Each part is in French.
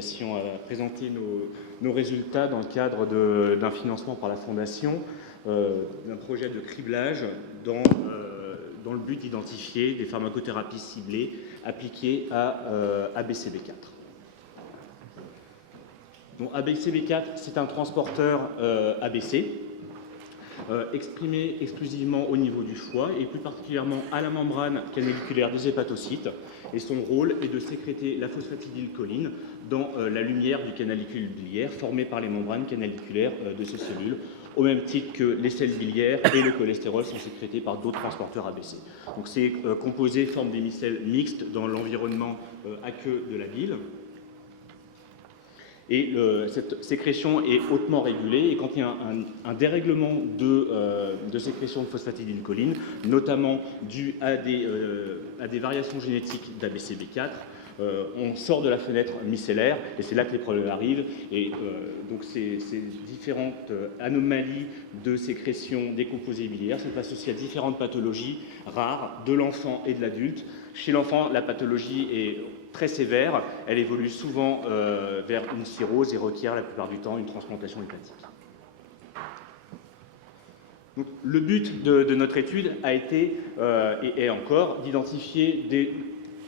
invitation à présenter nos résultats dans le cadre d'un financement par la Fondation, d'un projet de criblage dans le but d'identifier des pharmacothérapies ciblées appliquées à ABCB4. Donc ABCB4, c'est un transporteur ABC, exprimé exclusivement au niveau du foie et plus particulièrement à la membrane canaliculaire des hépatocytes. Et son rôle est de sécréter la phosphatidylcholine dans la lumière du canalicule biliaire formé par les membranes canaliculaires de ces cellules, au même titre que les sels biliaires et le cholestérol sont sécrétés par d'autres transporteurs ABC. Donc ces composés forment des micelles mixtes dans l'environnement aqueux de la bile. Et cette sécrétion est hautement régulée, et quand il y a un dérèglement de sécrétion de phosphatidylcholine, notamment dû à des variations génétiques d'ABCB4, on sort de la fenêtre micellaire, et c'est là que les problèmes arrivent. Et donc ces différentes anomalies de sécrétion des composés biliaires sont associées à différentes pathologies rares de l'enfant et de l'adulte. Chez l'enfant, la pathologie est très sévère, elle évolue souvent vers une cirrhose et requiert la plupart du temps une transplantation hépatique. Donc, le but de notre étude a été, et est encore, d'identifier des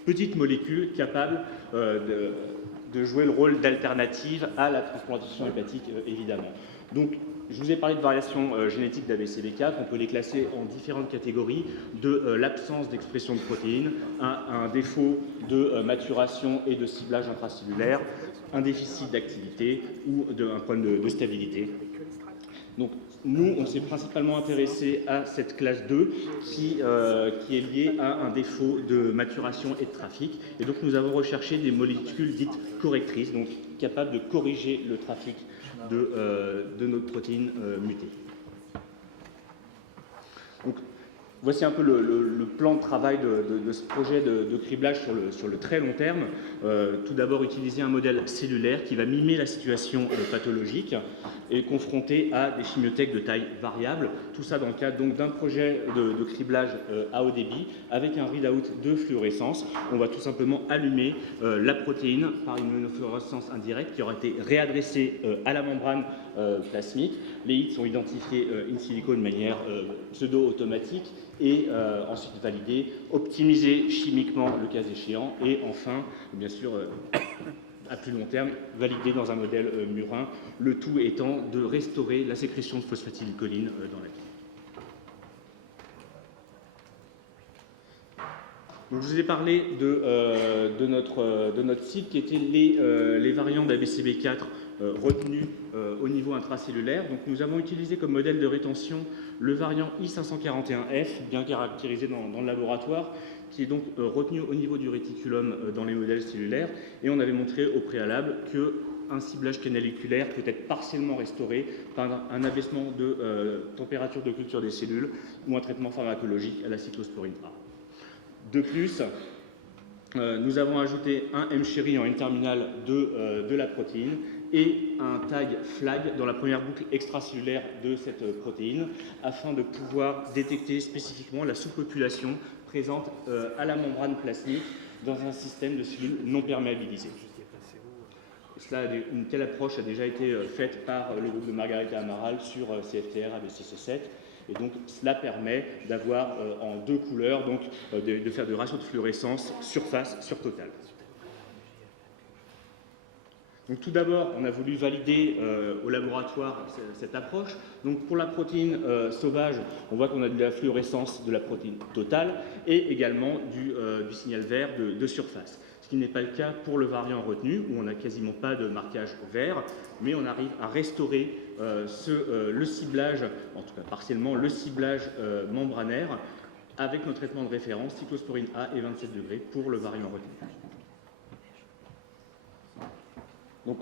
petites molécules capables de jouer le rôle d'alternative à la transplantation hépatique, évidemment. Donc, je vous ai parlé de variations génétiques d'ABCB4, on peut les classer en différentes catégories, de l'absence d'expression de protéines, un défaut de maturation et de ciblage intracellulaire, un déficit d'activité ou un problème de stabilité. Donc, nous, on s'est principalement intéressé à cette classe 2 qui est liée à un défaut de maturation et de trafic. Et donc, nous avons recherché des molécules dites correctrices, donc capables de corriger le trafic de notre protéine mutée. Donc, voici un peu le plan de travail de ce projet de criblage sur le très long terme. Tout d'abord, utiliser un modèle cellulaire qui va mimer la situation pathologique et confronté à des chimiothèques de taille variable. Tout ça dans le cadre d'un projet de criblage à haut débit avec un readout de fluorescence. On va tout simplement allumer la protéine par une immunofluorescence indirecte qui aura été réadressée à la membrane plasmique. Les hits sont identifiés in silico de manière pseudo-automatique et ensuite validés, optimisés chimiquement le cas échéant et enfin, bien sûr, à plus long terme, validés dans un modèle murin, le tout étant de restaurer la sécrétion de phosphatidylcholine dans la bile. Donc, je vous ai parlé de notre cible qui étaient les variants d'ABCB4 retenus au niveau intracellulaire. Donc, nous avons utilisé comme modèle de rétention le variant I541F, bien caractérisé dans le laboratoire, qui est donc retenu au niveau du réticulum dans les modèles cellulaires. Et on avait montré au préalable qu'un ciblage canaliculaire peut être partiellement restauré par un abaissement de température de culture des cellules ou un traitement pharmacologique à la cyclosporine A. De plus, nous avons ajouté un M-chéri en N-terminal de la protéine et un tag flag dans la première boucle extracellulaire de cette protéine afin de pouvoir détecter spécifiquement la sous-population présente à la membrane plasmique dans un système de cellules non perméabilisées. Une telle approche a déjà été faite par le groupe de Margarita Amaral sur CFTR ABCC7. Et donc, cela permet d'avoir en deux couleurs, donc de faire des ratios de fluorescence surface sur total. Donc, tout d'abord, on a voulu valider au laboratoire cette approche. Donc, pour la protéine sauvage, on voit qu'on a de la fluorescence de la protéine totale et également du signal vert de surface. Ce qui n'est pas le cas pour le variant retenu, où on n'a quasiment pas de marquage vert, mais on arrive à restaurer le ciblage, en tout cas partiellement, le ciblage membranaire avec nos traitements de référence, cyclosporine A et 27 degrés pour le variant retenu. Donc,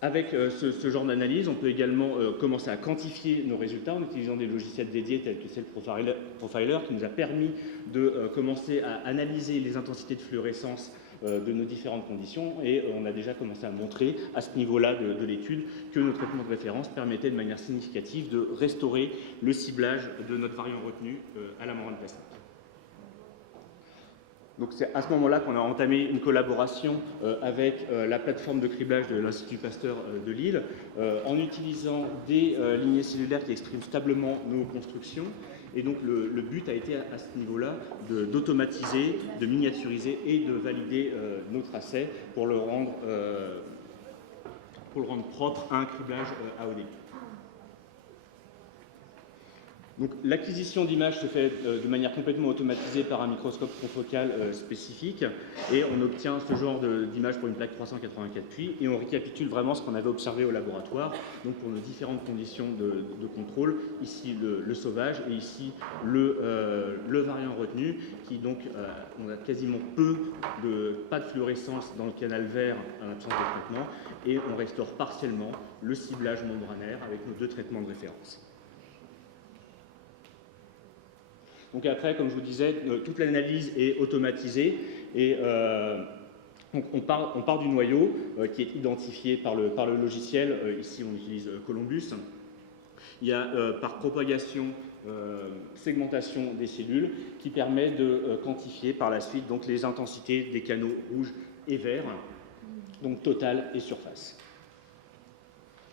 avec ce genre d'analyse, on peut également commencer à quantifier nos résultats en utilisant des logiciels dédiés tels que Cell Profiler qui nous a permis de commencer à analyser les intensités de fluorescence de nos différentes conditions et on a déjà commencé à montrer à ce niveau-là de l'étude que nos traitements de référence permettaient de manière significative de restaurer le ciblage de notre variant retenu à la membrane plasmique. Donc c'est à ce moment-là qu'on a entamé une collaboration avec la plateforme de criblage de l'Institut Pasteur de Lille, en utilisant des lignées cellulaires qui expriment stablement nos constructions. Et donc le but a été à ce niveau-là d'automatiser, de miniaturiser et de valider nos tracés pour le rendre propre à un criblage à haut débit. Donc l'acquisition d'images se fait de manière complètement automatisée par un microscope confocal spécifique, et on obtient ce genre d'image pour une plaque 384 puits, et on récapitule vraiment ce qu'on avait observé au laboratoire, donc pour nos différentes conditions de contrôle, ici le sauvage et ici le variant retenu, qui donc on a quasiment pas de fluorescence dans le canal vert en l'absence de traitement, et on restaure partiellement le ciblage membranaire avec nos 2 traitements de référence. Donc après, comme je vous disais, toute l'analyse est automatisée, et donc on part du noyau qui est identifié par le logiciel. Ici, on utilise Columbus. Il y a par propagation, segmentation des cellules qui permet de quantifier par la suite donc, les intensités des canaux rouges et verts, donc total et surface.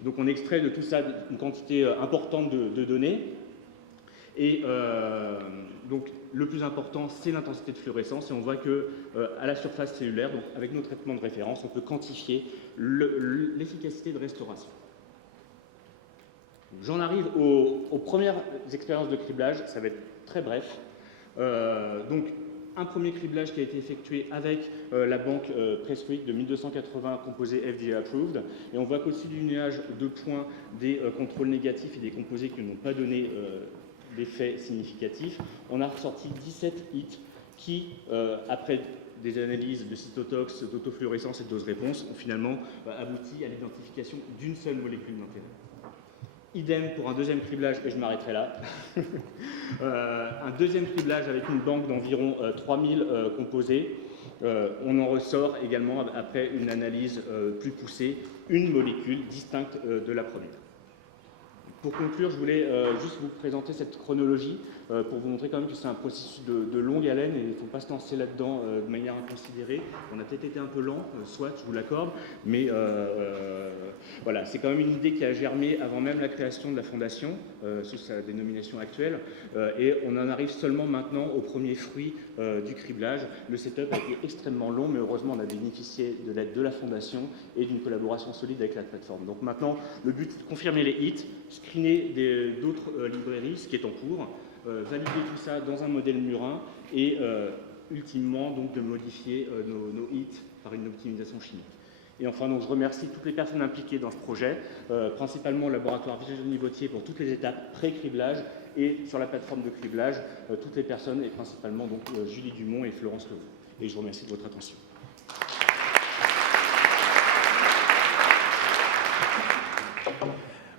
Donc on extrait de tout ça une quantité importante de données. Et donc le plus important, c'est l'intensité de fluorescence, et on voit que à la surface cellulaire, donc avec nos traitements de référence, on peut quantifier l'efficacité de restauration. J'en arrive aux premières expériences de criblage, ça va être très bref. Donc un premier criblage qui a été effectué avec la banque Prestwick de 1280 composés FDA approved, et on voit qu'au-dessus du nuage de points des contrôles négatifs et des composés qui n'ont pas donné d'effets significatifs. On a ressorti 17 hits qui, après des analyses de cytotox, d'autofluorescence et de dose-réponse, ont finalement abouti à l'identification d'une seule molécule d'intérêt. Idem pour un deuxième criblage, et je m'arrêterai là. Un deuxième criblage avec une banque d'environ 3000 composés. On en ressort également, après une analyse plus poussée, une molécule distincte de la première. Pour conclure, je voulais juste vous présenter cette chronologie pour vous montrer quand même que c'est un processus de longue haleine, et il ne faut pas se lancer là-dedans de manière inconsidérée. On a peut-être été un peu lent, soit, je vous l'accorde, mais voilà, c'est quand même une idée qui a germé avant même la création de la fondation, sous sa dénomination actuelle, et on en arrive seulement maintenant au premier fruit du criblage. Le setup a été extrêmement long, mais heureusement on a bénéficié de l'aide de la fondation et d'une collaboration solide avec la plateforme. Donc maintenant, le but est de confirmer les hits, screener d'autres librairies, ce qui est en cours, valider tout ça dans un modèle murin, et ultimement donc de modifier nos hits par une optimisation chimique. Et enfin, donc, je remercie toutes les personnes impliquées dans ce projet, principalement le laboratoire Virginie Vautier pour toutes les étapes pré-criblage, et sur la plateforme de criblage, toutes les personnes, et principalement donc, Julie Dumont et Florence Levaux. Et je vous remercie de votre attention.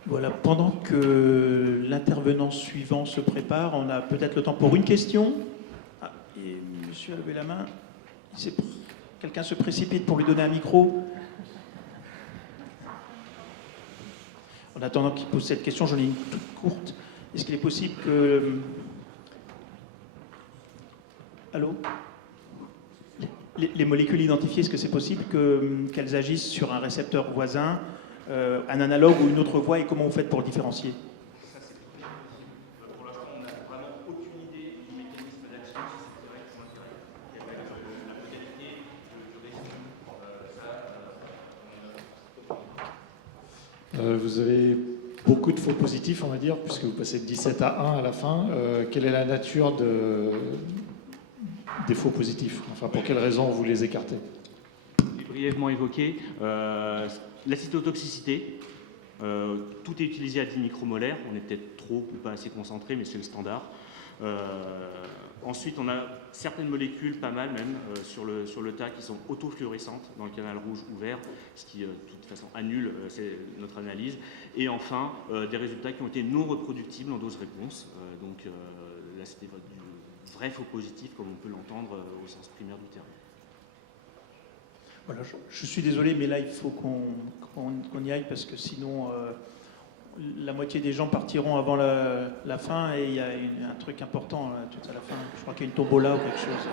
Voilà, pendant que l'intervenant suivant se prépare, on a peut-être le temps pour une question. Ah, et monsieur a levé la main. Quelqu'un se précipite pour lui donner un micro. En attendant qu'il pose cette question, j'en ai une toute courte. Est-ce qu'il est possible que... Allô ? Les molécules identifiées, est-ce que c'est possible qu'elles agissent sur un récepteur voisin, un analogue ou une autre voie, et comment vous faites pour le différencier ? Ça, c'est pour l'instant, on n'a vraiment aucune idée du mécanisme d'action, si c'est direct ou indirect. Quelle va être la modalité du récit. Vous avez beaucoup de faux positifs, on va dire, puisque vous passez de 17 à 1 à la fin. Quelle est la nature des faux positifs ? Enfin, pour quelles raisons vous les écartez ? Brièvement évoqué, la cytotoxicité, tout est utilisé à 10 micromolaires, on est peut-être trop ou pas assez concentré, mais c'est le standard. Ensuite, on a certaines molécules, pas mal même, sur le tas, qui sont autofluorescentes dans le canal rouge ou vert, ce qui, de toute façon, annule notre analyse. Et enfin, des résultats qui ont été non reproductibles en dose-réponse. Donc là, c'était du vrai faux positif, comme on peut l'entendre au sens primaire du terme. Voilà, je suis désolé, mais là, il faut qu'on y aille, parce que sinon, la moitié des gens partiront avant la fin, et il y a un truc important tout à la fin. Je crois qu'il y a une tombola ou quelque chose.